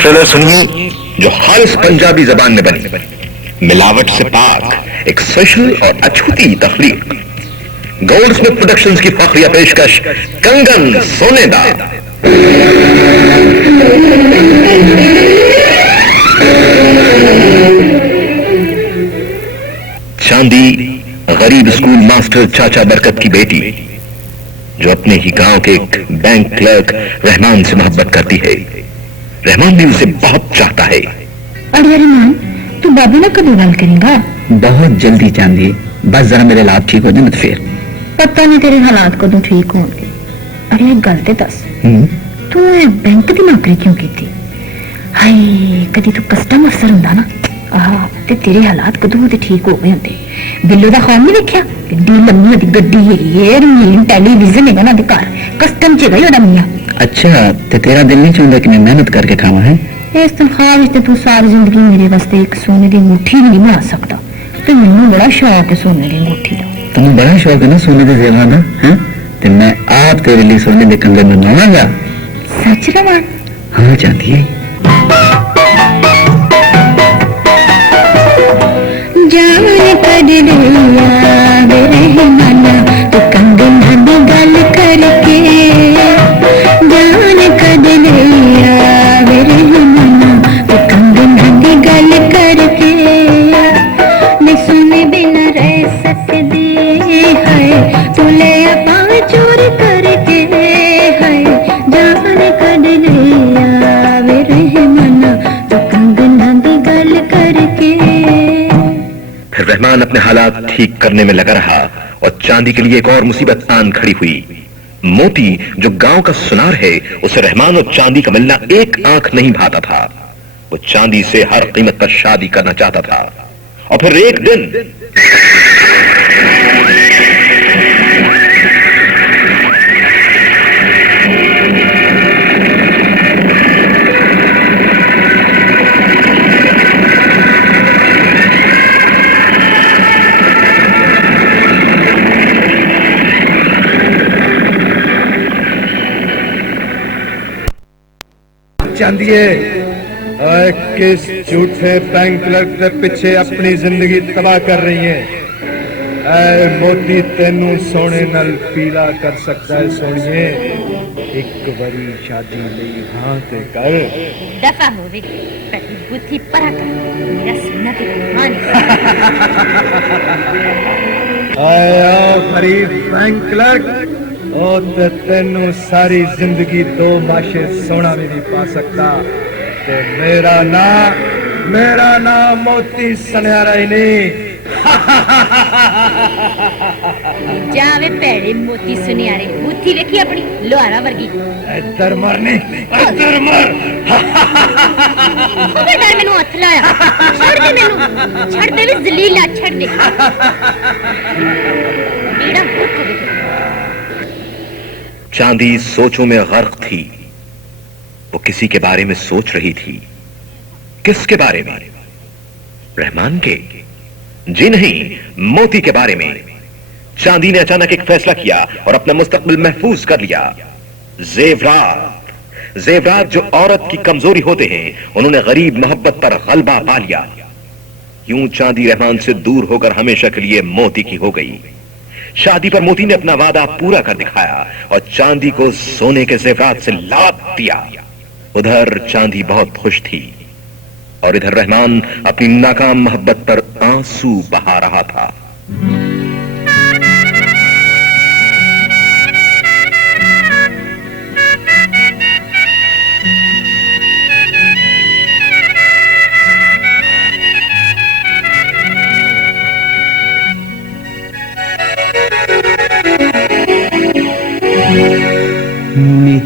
Trailer सुनिए जो खालिस पंजाबी जबान में बनी, मिलावट से पाक एक स्पेशल और अछूती तखलीक। गोल्डस्मिथ प्रोडक्शंस की फखरिया पेशकश कंगन सोनेदा। चांदी गरीब स्कूल मास्टर चाचा बरकत की बेटी, जो अपने ही गांव के एक बैंक क्लर्क रहमान से मोहब्बत करती है। रहमान भी उसे बहुत चाहता है। अरे रहमान, तू बाबू ना कब गल करेगा? बहुत जल्दी चांदी, बस जरा मेरे हालात ठीक हो जाए फिर। पता नहीं तेरे हालात कदों ठीक होंगे। अरे एक गल ते दस, तू बैंक की नौकरी क्यों की? हाय, कदी तू कस्टम अफसर हुंदा ना, ते तेरे हालात कदों ते ठीक हो गए होंदे। बिल्लो दा ख्वाब नहीं देखिया? किड्डी लम्मी ओदी गड्डी है, ये रंगीन टेलीविजन है ना घर, कस्टम च गई ओदा मियां। अच्छा, ते तेरा दिल नहीं चाहता कि मैं मेहनत करके खावा है? इस तनख्वाह विच तू सारी जिंदगी मेरे वास्ते एक सोने की अंगूठी भी नहीं बना सकता। ते मैनू बड़ा शौक है सोने की अंगूठी दा। तन्नू बड़ा शौक है ना सोने के जेवरां दा? हैं? ते मैं आप तेरे लिए सोने के कंगन बनवाऊंगा। सच रहमान? हाँ चाहती है। जान कर लिया मेरे मना तू कंगन दी गल करके, जान कर लिया मेरे मना तू कंगन दी गल करके, मैं सुने बिना रह सकती है तू ले आ चोर करके, है जान कर लिया मेरे मना तू कंगन दी गल करके। फिर रहमान अपने हालात ठीक करने में लगा रहा और चांदी के लिए एक और मुसीबत आन खड़ी हुई। मोती, जो गांव का सुनार है, उसे रहमान और चांदी का मिलना एक आंख नहीं भाता था। वो चांदी से हर कीमत पर शादी करना चाहता था। और फिर एक दिन चाहती है किस झूठे बैंक क्लर्क के पीछे अपनी जिंदगी तबाह कर रही है। मोती तेनू सोने नल पीला कर सकता है सोनिए, एक बड़ी शादी नहीं हाँ ते कर। दफा हो रे, बुद्धि परा कर, मेरा सोना ते कुर्बान आया गरीब बैंक क्लर्क, ओ ते तेनू सारी जिंदगी दो माशे सोना भी नहीं पा सकता। ते मेरा नाम मोती सन्यारा ही नहीं। जावे पेड़े मोती सुनियारे, बुद्धि देखी अपनी लोहारा वर्गी। इधर मरनी, इधर मर। खबरदार मैनू हथ लाया, छड़ दे मैनू, छड़ दे वे जलीला, छड़ दे। बेड़ा भूख हो गई। चांदी सोचों में गर्क थी। वो किसी के बारे में सोच रही थी। किसके बारे में? रहमान के? जी नहीं, मोती के बारे में। चांदी ने अचानक एक फैसला किया और अपना मुस्तकबिल महफूज कर लिया। जेवरात जो औरत की कमजोरी होते हैं, उन्होंने गरीब मोहब्बत पर गलबा पा लिया। यूं चांदी रहमान से दूर होकर हमेशा के लिए मोती की हो गई। शादी पर मोती ने अपना वादा पूरा कर दिखाया और चांदी को सोने के जेवरात से लाद दिया। उधर चांदी बहुत खुश थी और इधर रहमान अपनी नाकाम मोहब्बत पर आंसू बहा रहा था।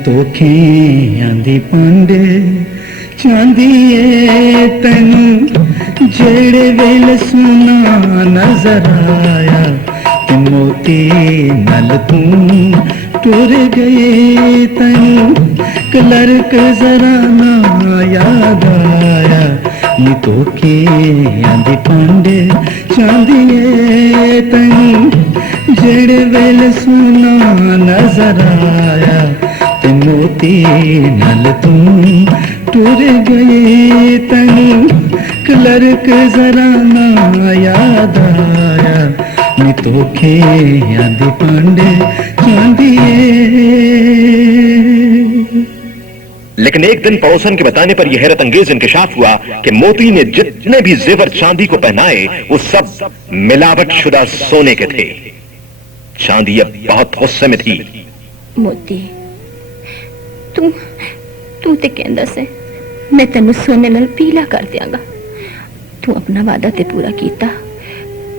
तोखे आंदी पांडे चांदी तेनू जेड़े वेल सुना नजर आया, कि मोती नल तू टुर गए तेनू क्लर्क जरा ना याद आया। नी तोखे आंदी पांडे चांदी तेनू जेड़े वेल सुना नजर आया, ते मोती नल तू टूर गई तन क्लर्क जरा ना याद आया नी तो खे याद पांडे चांदिए। लेकिन एक दिन पड़ोसन के बताने पर यह हैरत अंगेज इंकशाफ हुआ कि मोती ने जितने भी जेवर चांदी को पहनाए वो सब मिलावट शुदा सोने के थे। चांदी अब बहुत गुस्से में थी। मोती तू तू ते कहंदा से मैं तेन सोने नाल पीला कर दियांगा। तू अपना वादा ते पूरा कीता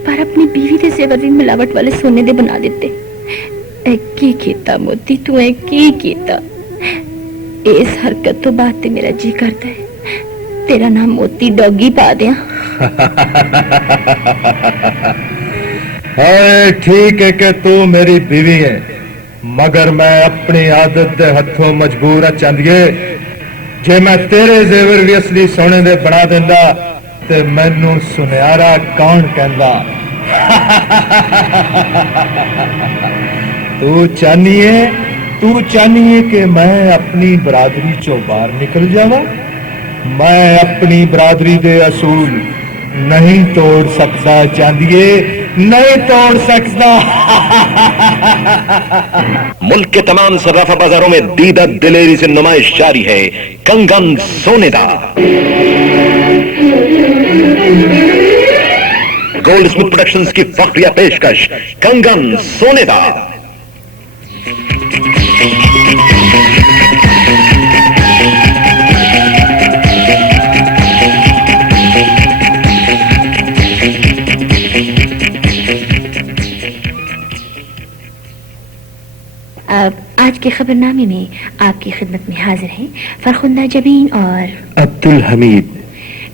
पर अपनी बीवी दे जेवर भी मिलावट वाले सोने दे बना दिते। ए की कीता मोती, तू ए की कीता? इस हरकत तो बाद ते मेरा जी करता है तेरा नाम मोती डॉगी पा दिया। हाय ठीक है कि तू मेरी बीवी है, मगर मैं अपनी आदत दे हथों मजबूर चांदिए। जे मैं तेरे जेवर भी असली सोने दे बना देंदा ते मैनू सुनियारा कौन कहंदा? तू चाहनी है कि मैं अपनी बरादरी चो बाहर निकल जावा? मैं अपनी बरादरी दे असूल नहीं तोड़ सकता चांदिए, नहीं तोड़ सकता। मुल्क के तमाम सर्राफा बाजारों में दीदा दिलेरी से नुमाइश जारी है कंगन सोनेदा। गोल्ड स्मिथ प्रोडक्शंस की फख्रिया पेशकश कंगन सोनेदा। आज के खबरनामे में आपकी खिदमत में हाजिर हैं फरखुंदा जबीन और अब्दुल हमीद।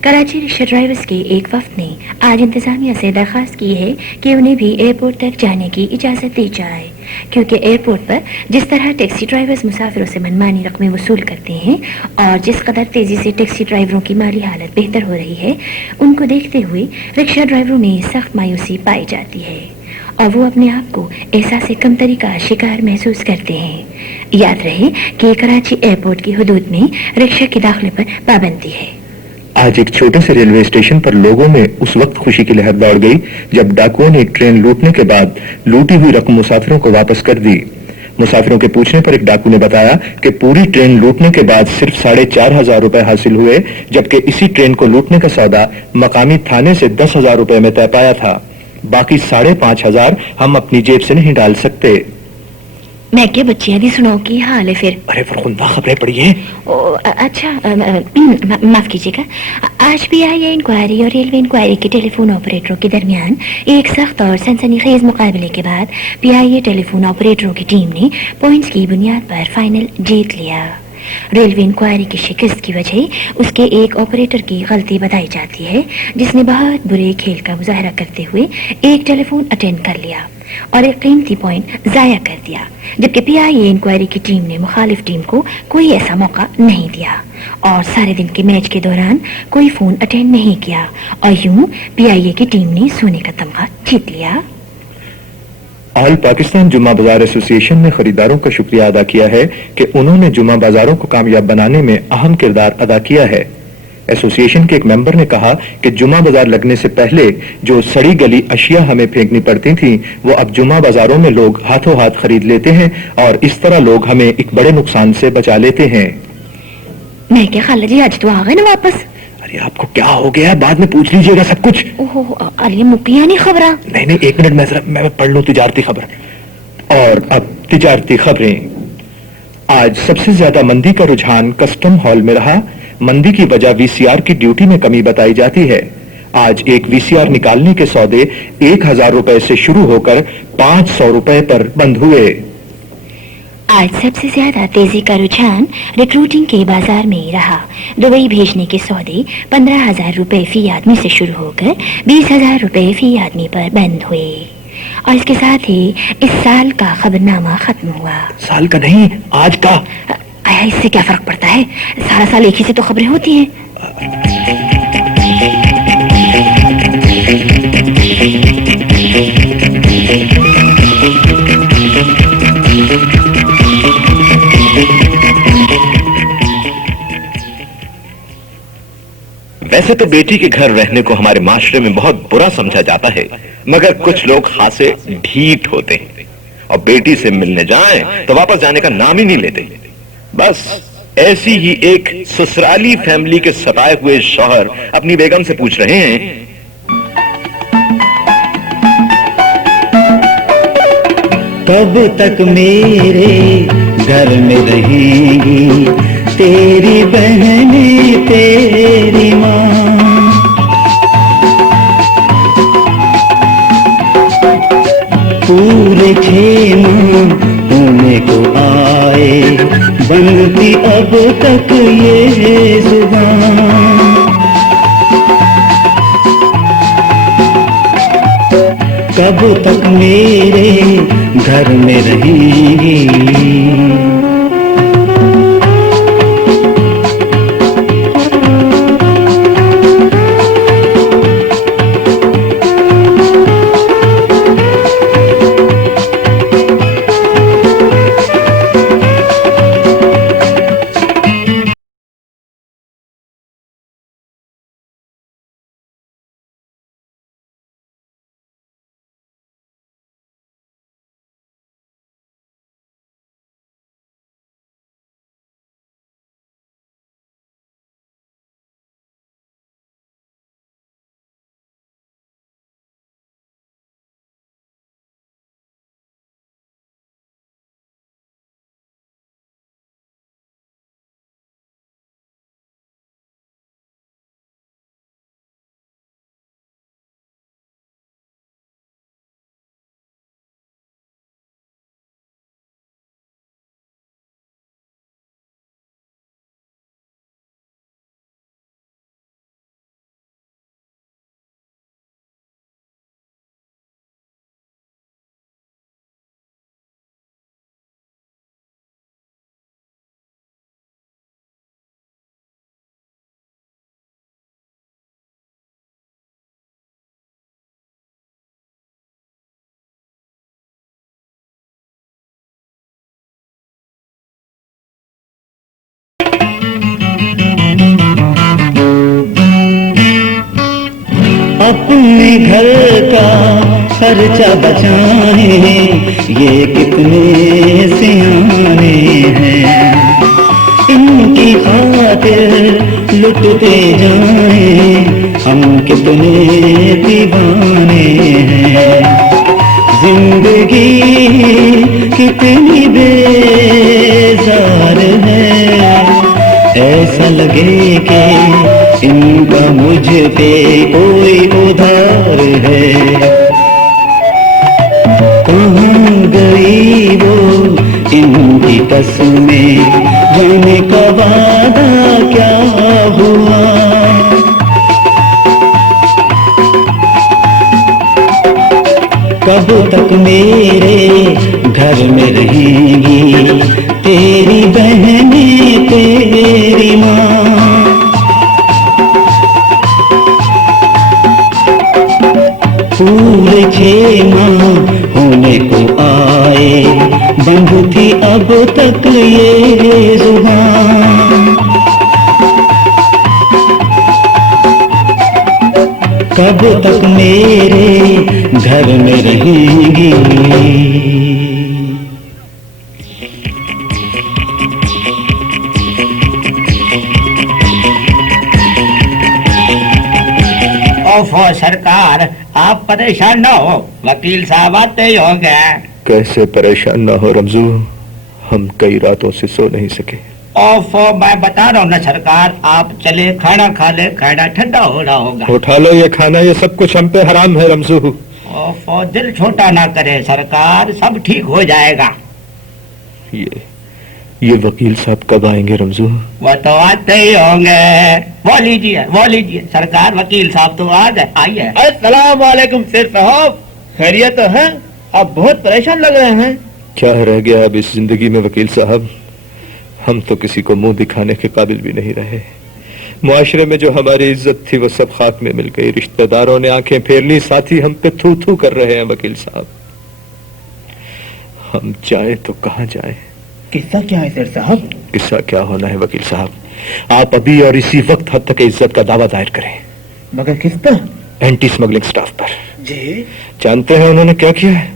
कराची रिक्शा ड्राइवर्स के एक वफ्द ने आज इंतजामिया से दरखास्त की है कि उन्हें भी एयरपोर्ट तक जाने की इजाज़त दी जाए, क्योंकि एयरपोर्ट पर जिस तरह टैक्सी ड्राइवर्स मुसाफिरों से मनमानी रकमें वसूल करते हैं और जिस कदर तेज़ी से टैक्सी ड्राइवरों की माली हालत बेहतर हो रही है, उनको देखते हुए रिक्शा ड्राइवरों में सख्त मायूसी पाई जाती है और वो अपने आप को एहसास कमतरी का शिकार महसूस करते हैं। याद रहे कि कराची एयरपोर्ट की हदूद में रिक्शा के दाखिले पर पाबंदी है। आज एक छोटे से रेलवे स्टेशन पर लोगों में उस वक्त खुशी की लहर दौड़ गई जब डाकुओं ने एक ट्रेन लूटने के बाद लूटी हुई रकम मुसाफिरों को वापस कर दी। मुसाफिरों के पूछने पर एक डाकू ने बताया कि पूरी ट्रेन लूटने के बाद सिर्फ 4,500 रुपए हासिल हुए, जबकि इसी ट्रेन को लूटने का सौदा मकामी थाने से 10,000 रुपए में तय पाया था। बाकी 5,500 हम अपनी जेब से नहीं डाल सकते। मैं क्या बच्चियां भी सुनाओ की हाल है फिर? अरे फरखुंदा खबरें पड़ी हैं। अच्छा माफ कीजिएगा, आज भी आई है इंक्वायरी और रेलवे इंक्वायरी के टेलीफोन ऑपरेटरों के दरमियान एक सख्त और सनसनीखेज मुकाबले के बाद PIA टेलीफोन ऑपरेटरों की टीम ने पॉइंट्स की बुनियाद पर फाइनल जीत लिया। रेलवे इंक्वायरी की शिकस्त की वजह उसके एक ऑपरेटर की गलती बताई जाती है, जिसने बहुत बुरे खेल का मुजाहरा करते हुए एक टेलीफोन अटेंड कर लिया और एक कीमती पॉइंट जाया कर दिया, जबकि PIA इंक्वायरी की टीम ने मुखालिफ टीम को कोई ऐसा मौका नहीं दिया और सारे दिन के मैच के दौरान कोई फोन अटेंड नहीं किया और यूं PIA की टीम ने सोने का तमगा जीत लिया। ऑल पाकिस्तान जुम्मा बाजार एसोसिएशन ने खरीदारों का शुक्रिया अदा किया है कि उन्होंने जुम्मा बाजारों को कामयाब बनाने में अहम किरदार अदा किया है। एसोसिएशन के एक मेंबर ने कहा कि जुम्मा बाजार लगने से पहले जो सड़ी गली अशिया हमें फेंकनी पड़ती थी, वो अब जुम्मा बाजारों में लोग हाथों हाथ खरीद लेते हैं और इस तरह लोग हमें एक बड़े नुकसान से बचा लेते हैं। मैं क्या खाला जी, आज तो आ गए ना वापस? अरे आपको क्या हो गया, बाद में पूछ लीजिएगा सब कुछ। ओहो, अरे मुकिया नहीं खबरा? नहीं, एक मिनट मैं पढ़ लूं तिजारती खबर। और अब तिजारती खबरें। आज सबसे ज्यादा मंदी का रुझान कस्टम हॉल में रहा। मंदी की वजह VCR की ड्यूटी में कमी बताई जाती है। आज एक VCR निकालने के सौदे 1,000 रुपए से शुरू होकर 500 रुपए पर बंद हुए। आज सबसे ज्यादा तेजी का रुझान रिक्रूटिंग के बाजार में रहा। दुबई भेजने के सौदे 15,000 रुपए फी आदमी से शुरू होकर 20,000 रुपए फी आदमी पर बंद हुए। और इसके साथ ही इस साल का खबरनामा खत्म हुआ। साल का नहीं, आज का। आया, इससे क्या फर्क पड़ता है? सारा साल एक ही से तो खबरें होती हैं। वैसे तो बेटी के घर रहने को हमारे माशरे में बहुत बुरा समझा जाता है, मगर कुछ लोग खासे ढीठ होते हैं और बेटी से मिलने जाएं तो वापस जाने का नाम ही नहीं लेते। बस ऐसी ही एक ससुराली फैमिली के सताए हुए शौहर अपनी बेगम से पूछ रहे हैं, कब तक मेरे घर में रहेंगी तेरी बहनें तेरी माँ। पूरे 6 माह होने को आए, बनती अब तक ये जुबान। कब तक मेरे घर में रहेंगी। अपने घर का खर्चा बचाएं, ये कितने सियाने हैं। इनकी खातिर लुटते जाएं, हम कितने दीवाने हैं। जिंदगी कितनी बेजार है, ऐसा लगे कि इनका मुझ पे कोई उधार है। कहाँ गई वो इनकी कसमें, जाने का वादा क्या हुआ। कब तक मेरे घर में रहेंगी तेरी बहनें तेरी माँ। पूरे 6 माह होने को आए, बंद थी अब तक ये जुबान। कब तक मेरे घर में रहेंगी। ओफो सरकार, आप परेशान न हो, वकील साहब आते ही होंगे। कैसे परेशान ना हो रमजू, हम कई रातों से सो नहीं सके। ओफो मैं बता रहा हूँ ना सरकार, आप चले खाना खा ले, खाना ठंडा हो रहा होगा। उठा लो ये खाना, ये सब कुछ हम पे हराम है रमजू। ओफो दिल छोटा ना करे सरकार, सब ठीक हो जाएगा। ये वकील साहब कब आएंगे रमजू? वो तो आते ही होंगे। वो लीजिए सरकार, वकील साहब तो आ गए। आइए। अस्सलाम वालेकुम शेर साहब, खैरियत तो है? आप बहुत परेशान लग रहे हैं। क्या रह गया अब इस जिंदगी में वकील साहब, हम तो किसी को मुंह दिखाने के काबिल भी नहीं रहे। मुआशरे में जो हमारी इज्जत थी वो सब खाक में मिल गई। रिश्तेदारों ने आंखें फेर ली, साथी हम पे थू थू कर रहे हैं। वकील साहब हम जाएं तो कहां जाएं? किस्सा क्या है शेर साहब? किस्सा क्या होना है वकील साहब, आप अभी और इसी वक्त हद तक इज्जत का दावा दायर करें। मगर किस पर? एंटी स्मगलिंग स्टाफ पर। जी जानते हैं उन्होंने क्या किया है?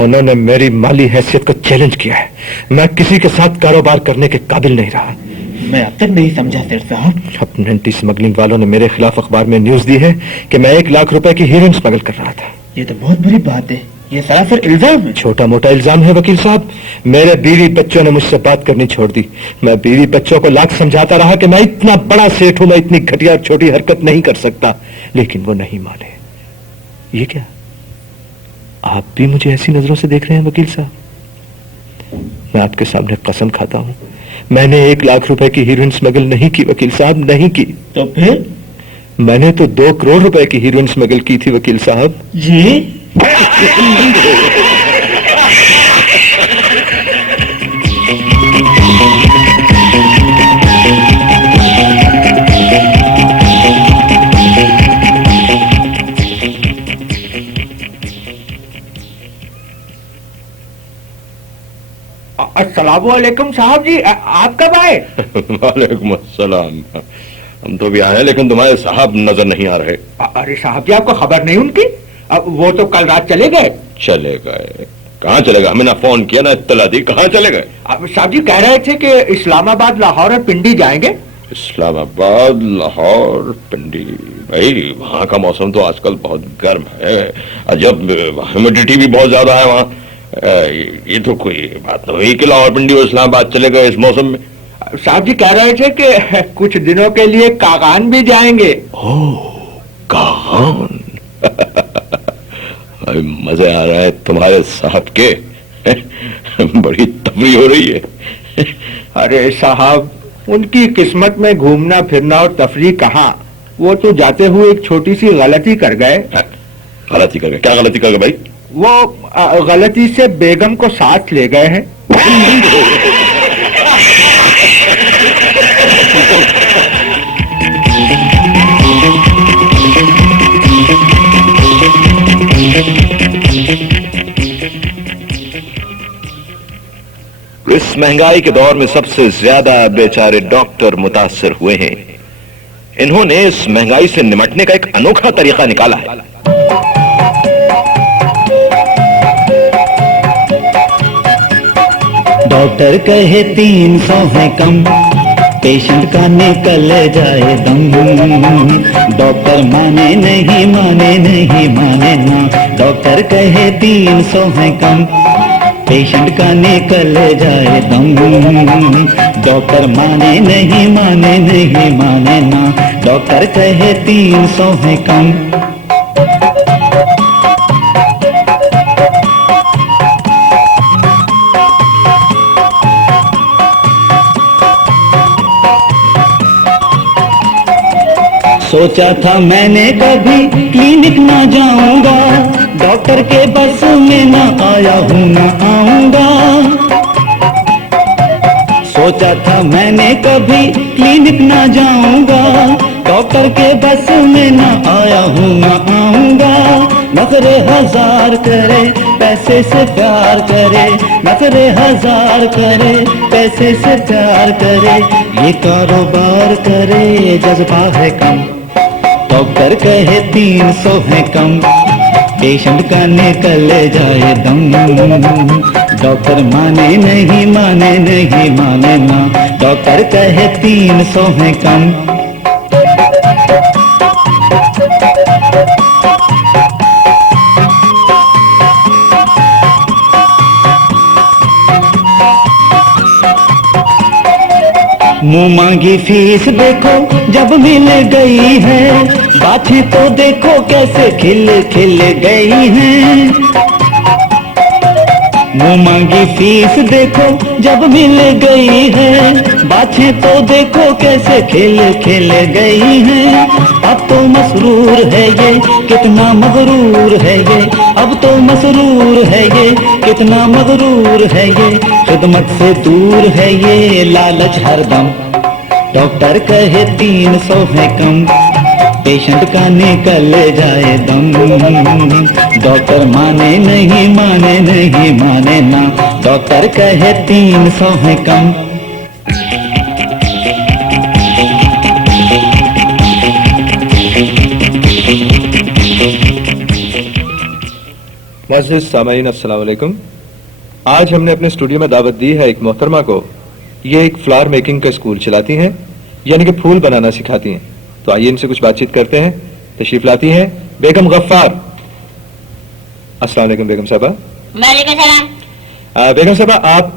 उन्होंने मेरी माली हैसियत को चैलेंज किया है। मैं किसी के साथ कारोबार करने के काबिल नहीं रहा। मैं अब तक नहीं समझा सेठ साहब। अपने एंटी स्मगलिंग वालों ने मेरे खिलाफ अखबार में न्यूज दी है कि मैं 1 लाख रुपए की हीरोइन स्मगल कर रहा था। ये तो बहुत बड़ी बात है। ये सरासर इल्जाम है। छोटा मोटा इल्जाम है वकील साहब। मेरे बीवी बच्चों ने मुझसे बात करनी छोड़ दी। मैं बीवी बच्चों को लाख समझाता रहा कि मैं इतना बड़ा सेठ हूं, मैं इतनी घटिया छोटी हरकत नहीं कर सकता, लेकिन वो नहीं माने। ये क्या, आप भी मुझे ऐसी नजरों से देख रहे हैं वकील साहब? मैं आपके सामने कसम खाता हूं, मैंने 1 लाख रुपए की हीरोइन स्मगल नहीं की वकील साहब, नहीं की। तो फिर? मैंने तो 2 करोड़ रुपए की हीरोइन स्मगल की थी वकील साहब। जी अस्सलामुअलैकुम साहब जी, आप कब आए? वालेकुम अस्सलाम। हम तो भी आए हैं, लेकिन तुम्हारे साहब नजर नहीं आ रहे। अरे साहब जी, आपको खबर नहीं उनकी? वो तो कल रात चले गए। चले गए? कहाँ चले गए? हमें ना फोन किया ना इत्तला दी, कहाँ चले गए? साहब जी कह रहे थे कि इस्लामाबाद, लाहौर और पिंडी जाएंगे। इस्लामाबाद, लाहौर, पिंडी? भाई वहाँ का मौसम तो आजकल बहुत गर्म है, जब ह्यूमिडिटी भी बहुत ज्यादा है वहाँ। ये तो कोई बात नहीं हुई कि लाहौर, पिंडी और इस्लामाबाद चले गए इस मौसम में। साहब जी कह रहे थे कि कुछ दिनों के लिए कागान भी जाएंगे। ओह, कागान। मजे आ रहे हैं तुम्हारे साहब के। बड़ी तफरी हो रही है। अरे साहब, उनकी किस्मत में घूमना फिरना और तफरी कहाँ, वो तो जाते हुए एक छोटी सी गलती कर गए। गलती कर गए? क्या गलती कर गए भाई? वो गलती से बेगम को साथ ले गए हैं। इस महंगाई के दौर में सबसे ज्यादा बेचारे डॉक्टर मुतासिर हुए हैं। इन्होंने इस महंगाई से निपटने का एक अनोखा तरीका निकाला है। डॉक्टर कहे 300 है कम, पेशेंट का निकल जाए दम। डॉक्टर माने नहीं, माने नहीं, माने ना। डॉक्टर कहे 300 है कम, पेशेंट का निकल जाए दम। डॉक्टर माने नहीं, माने नहीं, माने ना। डॉक्टर कहे 300 है कम। सोचा था मैंने कभी क्लिनिक ना जाऊंगा, डॉक्टर के बस में ना आया हूँ ना आऊंगा। सोचा था मैंने कभी क्लिनिक ना जाऊंगा, डॉक्टर के बस में ना आया हूँ ना आऊंगा। नखरे 1000 करे, पैसे से प्यार करे। नखरे 1000 करे, पैसे से प्यार करे। ये कारोबार करे, जज्बा है कम। डॉक्टर कहे 300 है कम, पेशेंट का निकल जाए दम। डॉक्टर माने नहीं, माने नहीं, माने ना। डॉक्टर कहे 300 है कम। मुंह मांगी फीस देखो जब मिल गई है, बातें तो देखो कैसे खिल खिल गई हैं। मुंह मांगी फीस देखो जब मिल गई है, बातें तो देखो कैसे खिल खिल गई हैं। अब तो मसरूर है ये, कितना मगरूर है ये। अब तो मसरूर है ये, कितना मगरूर है ये। खिदमत से दूर है ये, लालच हरदम। डॉक्टर कहे 300 है कम, पेशेंट का निकल जाए दम। डॉक्टर माने नहीं, माने नहीं, माने ना। डॉक्टर कहे 300 है कम। मुअज़्ज़िज़ सामाईन अस्सलाम वालेकुम। आज हमने अपने स्टूडियो में दावत दी है एक मोहतरमा को। ये एक फ्लावर मेकिंग का स्कूल चलाती हैं, यानी कि फूल बनाना सिखाती हैं। तो आइए इनसे कुछ बातचीत करते हैं। तशरीफ लाती हैं बेगम गफ्फार। अस्सलाम वालेकुम बेगम साहबा। वालेकुम सलाम। बेगम साहबा, आप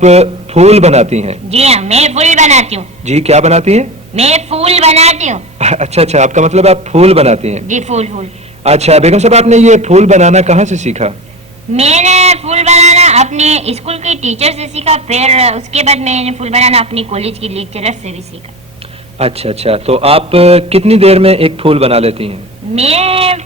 फूल बनाती हैं? जी हाँ, मैं फूल बनाती हूँ। जी, क्या बनाती हैं? मैं फूल बनाती हूँ। अच्छा अच्छा, आपका मतलब आप फूल बनाती हैं? जी, फूल फूल। अच्छा बेगम साहब, आपने ये फूल बनाना कहाँ से सीखा? मैंने फूल बनाना अपने स्कूल के टीचर से सीखा, फिर उसके बाद मैंने फूल बनाना अपनी कॉलेज की लेक्चरर से भी सीखा। अच्छा अच्छा, तो आप कितनी देर में एक फूल बना लेती हैं? मैं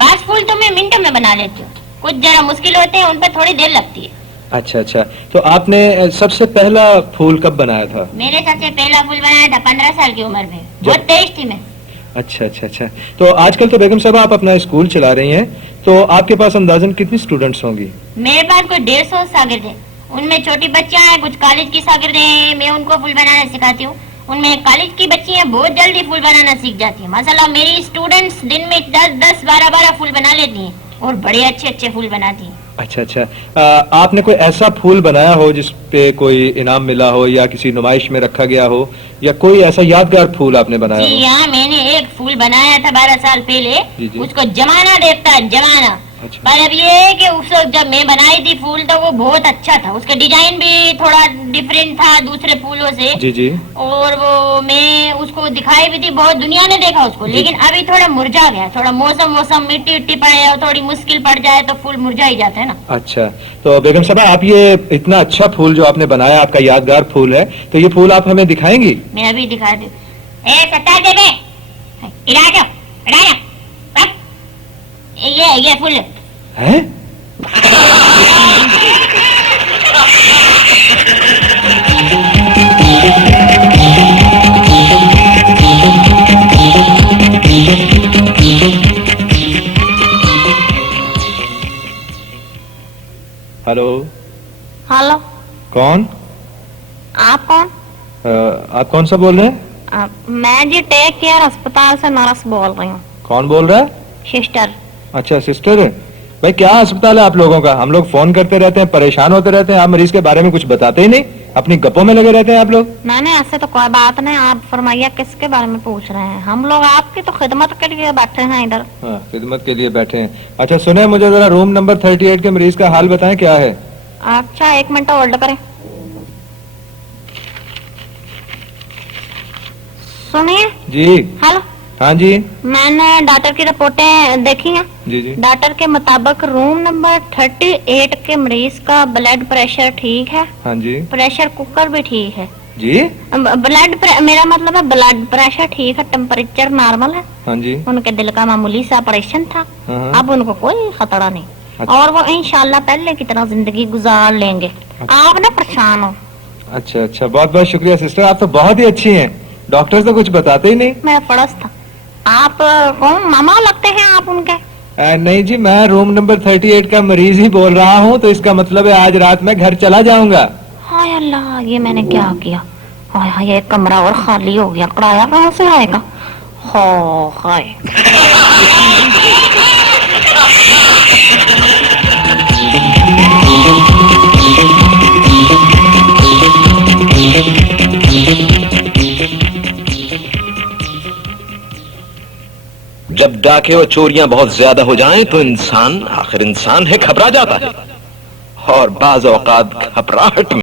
5 फूल तो मैं मिनटों में बना लेती हूँ, कुछ जरा मुश्किल होते हैं, उन पर थोड़ी देर लगती है। अच्छा अच्छा, तो आपने सबसे पहला फूल कब बनाया था? मैंने सबसे पहला फूल बनाया था 15 साल की उम्र में, बहुत तेज थी मैं। अच्छा अच्छा अच्छा, तो आजकल तो बेगम साहब आप अपना स्कूल चला रही हैं, तो आपके पास अंदाजन कितनी स्टूडेंट्स होंगी? मेरे पास कोई 150 शागिर्द हैं, उनमें छोटी बच्चियां हैं, कुछ कॉलेज की शागिर्द हैं, मैं उनको फूल बनाना सिखाती हूँ। उनमें कॉलेज की बच्चियां बहुत जल्दी फूल बनाना सीख जाती हैं। माशाल्लाह मेरी स्टूडेंट्स दिन में 10-10, 12-12 फूल बना लेती हैं और बड़े अच्छे अच्छे फूल बनाती हैं। अच्छा अच्छा, आपने कोई ऐसा फूल बनाया हो जिस पे कोई इनाम मिला हो या किसी नुमाइश में रखा गया हो, या कोई ऐसा यादगार फूल आपने बनाया हो? जी हाँ, मैंने एक फूल बनाया था 12 साल पहले। जी जी। उसको जमाना देखता है, जमाना। अच्छा। पर अब ये है कि उस वक्त जब मैं बनाई थी फूल तो वो बहुत अच्छा था, उसका डिजाइन भी थोड़ा डिफरेंट था दूसरे फूलों से। जी जी। और वो मैं उसको दिखाई भी थी, बहुत दुनिया ने देखा उसको, लेकिन अभी थोड़ा मुरझा गया। थोड़ा मौसम मिट्टी उट्टी पड़े और थोड़ी मुश्किल पड़ जाए तो फूल मुरझा ही जाता है ना। अच्छा, तो बेगम साहब आप ये इतना अच्छा फूल जो आपने बनाया, आपका यादगार फूल है, तो ये फूल आप हमें दिखाएंगी? मैं अभी दिखा दूं। ए सत्ता दे बे, इधर आ जाओ, इधर आ जाओ। ये फूल हैं? हेलो। हेलो, कौन? आप कौन? आप कौन सा बोल रहे हैं? मैं जी टेक केयर अस्पताल से नर्स बोल रही हूँ। कौन बोल रहा है? सिस्टर। अच्छा सिस्टर है। भाई क्या अस्पताल है आप लोगों का? हम लोग फोन करते रहते हैं, परेशान होते रहते हैं, आप मरीज के बारे में कुछ बताते ही नहीं, अपनी गप्पों में लगे रहते हैं आप लोग। नहीं ऐसे तो कोई बात नहीं, आप फरमाइए किसके बारे में पूछ रहे हैं? हम लोग आपकी तो खिदमत के लिए बैठे हैं इधर। हाँ, खिदमत के लिए बैठे हैं। अच्छा सुने, मुझे जरा रूम नंबर 38 के मरीज का हाल बताएं, क्या है? अच्छा 1 मिनट होल्ड करें। सुनिए जी। हेलो। हाँ जी। मैंने डॉक्टर की रिपोर्टें देखी हैं। जी जी। डॉक्टर के मुताबिक रूम नंबर 38 के मरीज का ब्लड प्रेशर ठीक है। हाँ जी। प्रेशर कुकर भी ठीक है जी। मेरा मतलब है ब्लड प्रेशर ठीक है, टेम्परेचर नॉर्मल है। हाँ जी। उनके दिल का मामूली सा ऑपरेशन था, हाँ। अब उनको कोई खतरा नहीं। अच्छा। और वो इंशाल्लाह पहले की तरह जिंदगी गुजार लेंगे। आप ना परेशान हो। अच्छा अच्छा, बहुत बहुत शुक्रिया सिस्टर, आप तो बहुत ही अच्छी हैं। डॉक्टर तो कुछ बताते ही नहीं। मेरा पड़ोस था। आप कौन मामा लगते हैं आप उनके? नहीं जी, मैं रूम नंबर 38 का मरीज ही बोल रहा हूँ, तो इसका मतलब है आज रात में घर चला जाऊंगा। हाय अल्लाह, ये मैंने क्या किया? हाय हाय, ये कमरा और खाली हो गया, किराया कहाँ से आएगा? हाय जब डाके और चोरियां बहुत ज्यादा हो जाएं तो इंसान, आखिर इंसान है, घबरा जाता है। और बाज औकात घबराहट